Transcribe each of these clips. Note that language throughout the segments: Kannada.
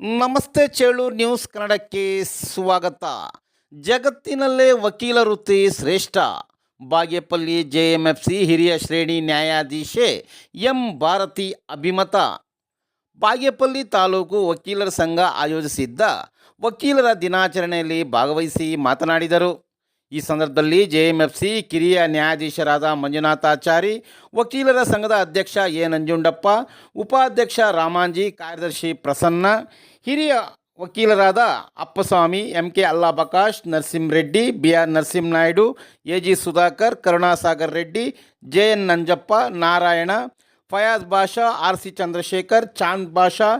ನಮಸ್ತೆ ಚೇಳೂರು ನ್ಯೂಸ್ ಕನ್ನಡಕ್ಕೆ ಸ್ವಾಗತ. ಜಗತ್ತಿನಲ್ಲೇ ವಕೀಲ ವೃತ್ತಿ ಶ್ರೇಷ್ಠ. ಬಾಗೇಪಲ್ಲಿ ಜೆಎಂಎಫ್ಸಿ ಹಿರಿಯ ಶ್ರೇಣಿ ನ್ಯಾಯಾಧೀಶೆ ಎಂ ಭಾರತಿ ಅಭಿಮತ. ಬಾಗೇಪಲ್ಲಿ ತಾಲೂಕು ವಕೀಲರ ಸಂಘ ಆಯೋಜಿಸಿದ್ದ ವಕೀಲರ ದಿನಾಚರಣೆಯಲ್ಲಿ ಭಾಗವಹಿಸಿ ಮಾತನಾಡಿದರು. ಈ ಸಂದರ್ಭದಲ್ಲಿ ಜೆಎಂಎಫ್ಸಿ ಕಿರಿಯ ನ್ಯಾಯಾಧೀಶರಾದ ಮಂಜುನಾಥಾಚಾರಿ, ವಕೀಲರ ಸಂಘದ ಅಧ್ಯಕ್ಷ ಎ ನಂಜುಂಡಪ್ಪ, ಉಪಾಧ್ಯಕ್ಷ ರಾಮಾಂಜಿ, ಕಾರ್ಯದರ್ಶಿ ಪ್ರಸನ್ನ, ಹಿರಿಯ ವಕೀಲರಾದ Appaswamy, MK Allabakash, Narasimhareddy, BR Narasimhanaidu, AG Sudhakar, Karunasagar Reddy, JN Nanjappa, Narayana, Fayaz Basha, RC Chandrashekar, Chand Basha,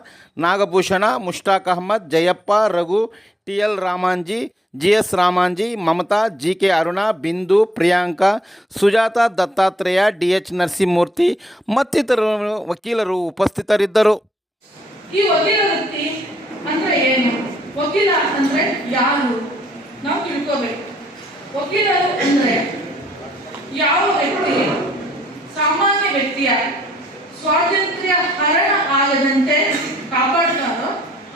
Nagabhushana, Mushtaq Ahmed, Jayappa, Raghu, TL Ramanji, GS Ramanji, Mamata, GK Aruna, Bindu, Priyanka, Sujatha, Dattatreya, DH Narasimhamurthy ಮತ್ತಿತರರು ವಕೀಲರು ಉಪಸ್ಥಿತರಿದ್ದರು. ಈ ವಕೀಲ ವೃತ್ತಿ ಅಂದ್ರೆ ಏನು? ವಕೀಲ ಅಂದ್ರೆ ಯಾರು ನಾವು ತಿಳ್ಕೋಬೇಕು. ವಕೀಲರು ಅಂದ್ರೆ ಯಾವ ವ್ಯಕ್ತಿ ಸಾಮಾನ್ಯ ವ್ಯಕ್ತಿಯ ಸ್ವಾತಂತ್ರ್ಯ ಹರಣ ಆಗದಂತೆ ಕಾಪಾಡ್ತಾರೋ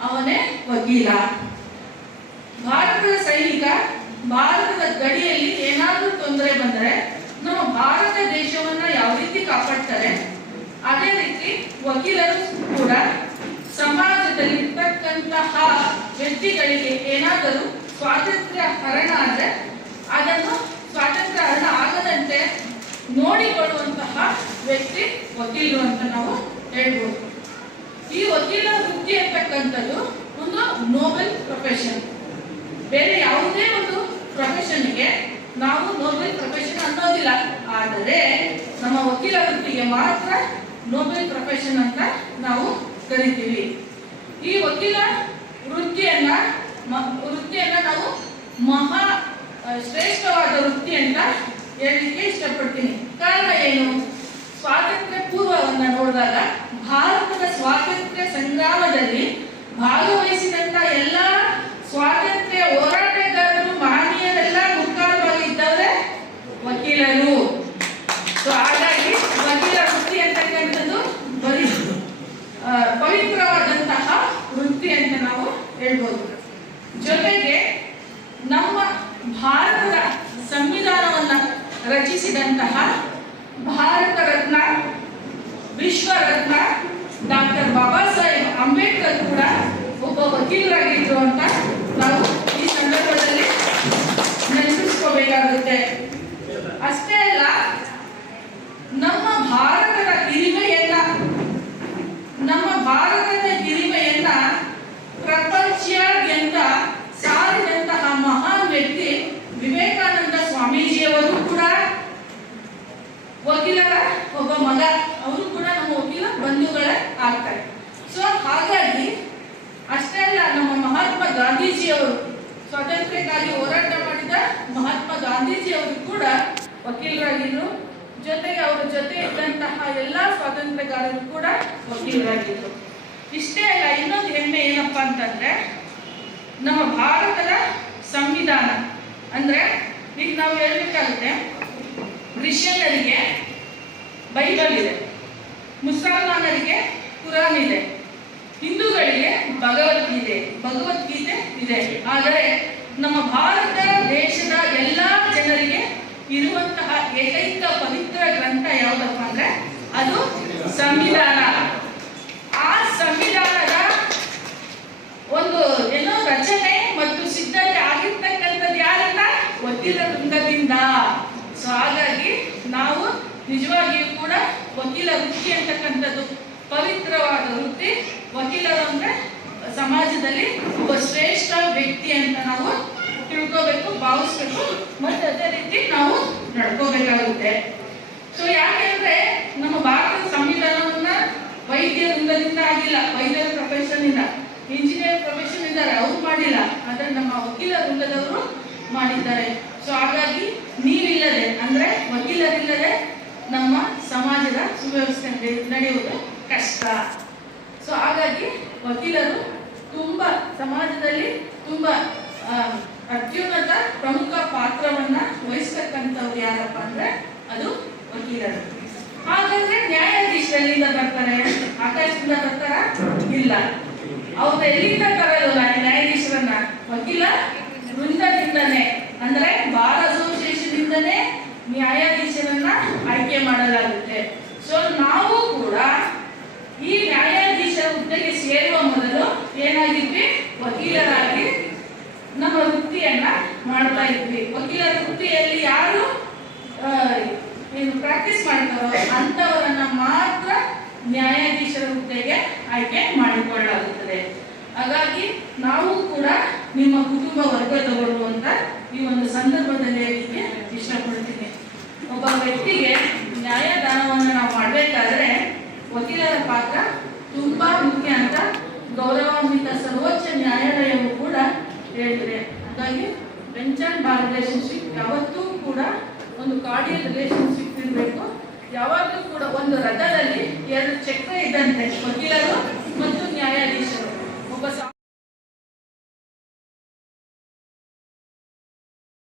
ಅವನೇ ವಕೀಲ. ಭಾರತದ ಸೈನಿಕ ಭಾರತದ ಗಡಿಯಲ್ಲಿ ಏನಾದರೂ ತೊಂದರೆ ಬಂದರೆ ನಮ್ಮ ಭಾರತ ದೇಶವನ್ನ ಯಾವ ರೀತಿ ಕಾಪಾಡ್ತಾರೆ, ಅದೇ ರೀತಿ ವಕೀಲರು ಕೂಡ ಸಮಾಜದಲ್ಲಿ ಇರ್ತಕ್ಕಂತಹ ವ್ಯಕ್ತಿಗಳಿಗೆ ಏನಾದರೂ ಸ್ವಾತಂತ್ರ್ಯ ಹರಣ ಆದರೆ ಅದನ್ನು ಸ್ವಾತಂತ್ರ್ಯ ಹರಣ ಆಗದಂತೆ ನೋಡಿಕೊಳ್ಳುವಂತಹ ವ್ಯಕ್ತಿ ವಕೀಲರು ಅಂತ ನಾವು ಹೇಳ್ಬೋದು. ಈ ವಕೀಲ ವೃತ್ತಿ ಅಂತಕ್ಕಂಥದ್ದು ಒಂದು ನೋಬೆಲ್ ಪ್ರೊಫೆಷನ್. ಬೇರೆ ಯಾವುದೇ ಒಂದು ಪ್ರೊಫೆಷನ್ಗೆ ನಾವು ನೋಬೆಲ್ ಪ್ರೊಫೆಷನ್ ಅನ್ನೋದಿಲ್ಲ, ಆದರೆ ನಮ್ಮ ವಕೀಲ ವೃತ್ತಿಗೆ ಮಾತ್ರ ನೋಬೆಲ್ ಪ್ರೊಫೆಷನ್ ಅಂತ ನಾವು ಕರಿತೀವಿ. ಈ ವಕೀಲ ವೃತ್ತಿಯನ್ನ ನಾವು ಮಹಾ ಶ್ರೇಷ್ಠವಾದ ವೃತ್ತಿ ಅಂತ ಹೇಳಲಿಕ್ಕೆ ಇಷ್ಟಪಡ್ತೀನಿ. ಕಾರಣ ಏನು? ಸ್ವಾತಂತ್ರ್ಯ ಪೂರ್ವವನ್ನ ನೋಡಿದಾಗ ಭಾರತದ ಸ್ವಾತಂತ್ರ್ಯ ಸಂಗ್ರಾಮದಲ್ಲಿ ಭಾಗವಹಿಸಿದಂತ ಎಲ್ಲ ಸ್ವಾತಂತ್ರ್ಯ ಹೋರಾಟಗಾರರು, ಮಹನೀಯರೆಲ್ಲ ಮುಖಾಂತವಾಗಿದ್ದವರೇ ವಕೀಲರು. ಹಾಗಾಗಿ ವಕೀಲ ವೃತ್ತಿ ಅಂತಕ್ಕಂಥದ್ದು ಬರೀ ಪವಿತ್ರವಾದಂತಹ ವೃತ್ತಿ ಅಂತ ನಾವು ಹೇಳ್ಬೋದು. ಜೊತೆಗೆ ನಮ್ಮ ಭಾರತದ ಸಂವಿಧಾನವನ್ನ ರಚಿಸಿದಂತಹ ಭಾರತ ರತ್ನ, ವಿಶ್ವ ರತ್ನ ಡಾಕ್ಟರ್ ಬಾಬಾ ಸಾಹೇಬ್ ಅಂಬೇಡ್ಕರ್ ಕೂಡ ಒಬ್ಬ ವಕೀಲರಾಗಿದ್ರು ಅಂತ ನಾವು ಈ ಸಂದರ್ಭದಲ್ಲಿ ನೆನಪಿಸ್ಕೋಬೇಕಾಗುತ್ತೆ. ಅಷ್ಟೇ ಅಲ್ಲ, ನಮ್ಮ ಭಾರತದ ಹಿರಿಮೆಯನ್ನ ಪ್ರಪಂಚಾದ್ಯಂತ ಸಾರಿದಂತಹ ಮಹಾನ್ ವ್ಯಕ್ತಿ ವಿವೇಕಾನಂದ ಸ್ವಾಮೀಜಿಯವರು ಕೂಡ ವಕೀಲರ ಒಬ್ಬ ಮಗ. ಅವರು ಕೂಡ ನಮ್ಮ ವಕೀಲ ಬಂಧುಗಳೇ ಆಗ್ತಾರೆ. ಸೊ ಹಾಗಾಗಿ ಅಷ್ಟೇ ಅಲ್ಲ, ನಮ್ಮ ಮಹಾತ್ಮ ಗಾಂಧೀಜಿಯವರು ಸ್ವಾತಂತ್ರ್ಯಕ್ಕಾಗಿ ಹೋರಾಟ ಮಾಡಿದ ಮಹಾತ್ಮ ಗಾಂಧೀಜಿಯವರು ಕೂಡ ವಕೀಲರಾಗಿದ್ರು. ಜೊತೆಗೆ ಅವರ ಜೊತೆ ಇದ್ದಂತಹ ಎಲ್ಲಾ ಸ್ವಾತಂತ್ರ್ಯಗಾರರು ಕೂಡ ವಕೀಲರಾಗಿದ್ರು. ಇಷ್ಟೇ ಅಲ್ಲ, ಇನ್ನೊಂದು ಹೆಮ್ಮೆ ಏನಪ್ಪಾ ಅಂತಂದ್ರೆ ನಮ್ಮ ಭಾರತದ ಸಂವಿಧಾನ. ಅಂದ್ರೆ ಈಗ ನಾವು ಹೇಳ್ಬೇಕಾಗುತ್ತೆ, ಕ್ರಿಶ್ಚಿಯನ್ನರಿಗೆ ಬೈಬಲ್ ಇದೆ, ಮುಸಲ್ಮಾನರಿಗೆ ಕುರಾನ್ ಇದೆ, ಹಿಂದೂಗಳಿಗೆ ಭಗವದ್ಗೀತೆ ಇದೆ. ಆದರೆ ನಮ್ಮ ಭಾರತ ದೇಶದ ಎಲ್ಲಾ ಜನರಿಗೆ ಇರುವಂತಹ ಏಕೈಕ ಪವಿತ್ರ ಗ್ರಂಥ ಯಾವುದಪ್ಪ ಅಂದ್ರೆ ಅದು ಸಂವಿಧಾನ. ಆ ಸಂವಿಧಾನದ ಒಂದು ಏನೋ ರಚನೆ ಮತ್ತು ಸಿದ್ಧತೆ ಆಗಿರ್ತಕ್ಕಂಥದ್ದು ಯಾರಿಂದ? ವಕೀಲ ವೃಂದದಿಂದ. ಸೊ ಹಾಗಾಗಿ ನಾವು ನಿಜವಾಗಿಯೂ ಕೂಡ ವಕೀಲ ವೃತ್ತಿ ಅಂತಕ್ಕಂಥದ್ದು ಪವಿತ್ರವಾದ ವೃತ್ತಿ. ವಕೀಲರು ಅಂದ್ರೆ ಸಮಾಜದಲ್ಲಿ ಒಬ್ಬ ಶ್ರೇಷ್ಠ ವ್ಯಕ್ತಿ ಅಂತ ನಾವು ತಿಳ್ಕೋಬೇಕು, ಭಾವಿಸ್ಬೇಕು, ಮತ್ತೆ ಅದೇ ರೀತಿ ನಾವು ನಡ್ಕೋಬೇಕಾಗುತ್ತೆ. ಸೊ ಯಾಕೆಂದ್ರೆ ನಮ್ಮ ಭಾರತದ ಸಂವಿಧಾನವನ್ನ ವೈದ್ಯ ವೃಂದದಿಂದ ಆಗಿಲ್ಲ, ವೈದ್ಯರ ಪ್ರೊಫೆಷನ್ ಇಂದ, ಇಂಜಿನಿಯರ್ ಪ್ರೊಫೆಷನ್ ಇದ್ದಾರೆ, ಅವ್ರು ಮಾಡಿಲ್ಲ, ಆದ್ರೆ ನಮ್ಮ ವಕೀಲ ವೃಂದದವರು ಮಾಡಿದ್ದಾರೆ. ಸೊ ಹಾಗಾಗಿ ನೀವಿಲ್ಲದೆ ಅಂದ್ರೆ ವಕೀಲರಿಲ್ಲದೆ ನಮ್ಮ ಸಮಾಜದ ಸುವ್ಯವಸ್ಥೆ ನಡೆಯುವುದು ಕಷ್ಟ. ಸೊ ಹಾಗಾಗಿ ವಕೀಲರು ತುಂಬಾ ಸಮಾಜದಲ್ಲಿ ತುಂಬಾ ಅತ್ಯುನ್ನತ ಪ್ರಮುಖ ಪಾತ್ರವನ್ನ ವಹಿಸ್ತಕ್ಕಂಥವ್ರು ಯಾರಪ್ಪ ಅಂದ್ರೆ ಅದು ವಕೀಲರು. ಹಾಗಾದ್ರೆ ನ್ಯಾಯಾಧೀಶರಿಂದ ಬರ್ತಾರೆ, ಆಕಾಶದಿಂದ ಬರ್ತಾರ? ಇಲ್ಲ. ಅವ್ರು ಎಲ್ಲಿಂದ ತರೋದು ನ್ಯಾಯಾಧೀಶರನ್ನ? ವಕೀಲ ವೃಂದದಿಂದನೇ, ಅಂದ್ರೆ ಬಾರ್ ಅಸೋಸಿಯೇಷನ್ ಇಂದನೇ ನ್ಯಾಯಾಧೀಶರನ್ನ ಆಯ್ಕೆ ಮಾಡಲಾಗುತ್ತೆ. ಸೊ ನಾವು ಕೂಡ ಈ ನ್ಯಾಯಾಧೀಶರ ಹುದ್ದೆಗೆ ಸೇರುವ ಮೊದಲು ಏನಾಗಿದ್ವಿ? ವಕೀಲರಾಗಿ ನಮ್ಮ ವೃತ್ತಿಯನ್ನ ಮಾಡ್ತಾ ಇದ್ವಿ. ವಕೀಲರ ವೃತ್ತಿಯಲ್ಲಿ ಯಾರು ಪ್ರಾಕ್ಟೀಸ್ ಮಾಡ್ತಾರೋ ಅಂತವರನ್ನ ಮಾತ್ರ ನ್ಯಾಯಾಧೀಶರ ಹುದ್ದೆಗೆ ಆಯ್ಕೆ ಮಾಡಿಕೊಳ್ಳಲಾಗುತ್ತದೆ. ಹಾಗಾಗಿ ನಾವು ಕೂಡ ನಿಮ್ಮ ಕುಟುಂಬ ವರ್ಗದವರು ಅಂತ ಈ ಒಂದು ಸಂದರ್ಭದಲ್ಲಿ ಹೇಳಲಿಕ್ಕೆ ಇಷ್ಟಪಡ್ತೀನಿ. ಒಬ್ಬ ವ್ಯಕ್ತಿಗೆ ನ್ಯಾಯದಾನವನ್ನು ನಾವು ಮಾಡಬೇಕಾದ್ರೆ ವಕೀಲರ ಪಾತ್ರ ತುಂಬಾ ಮುಖ್ಯ ಅಂತ ಗೌರವಾನ್ವಿತ ಸರ್ವೋಚ್ಚ ನ್ಯಾಯಾಲಯವು ಕೂಡ ಹೇಳಿದೆ. ಹಾಗಾಗಿ ಬೆಂಚ್ ಅಂಡ್ ಬಾರ್ ರಿಲೇಶನ್ಶಿಪ್ ಯಾವತ್ತೂ ಕೂಡ ಒಂದು ಕಾರ್ಡಿಯಲ್ ರಿಲೇಶನ್ಶಿಪ್ ಇರಬೇಕು. ಯಾವಾಗಲೂ ಕೂಡ ಒಂದು ರಥದಲ್ಲಿ 2 ಚಕ್ರ ಇದ್ದಂತೆ ವಕೀಲರು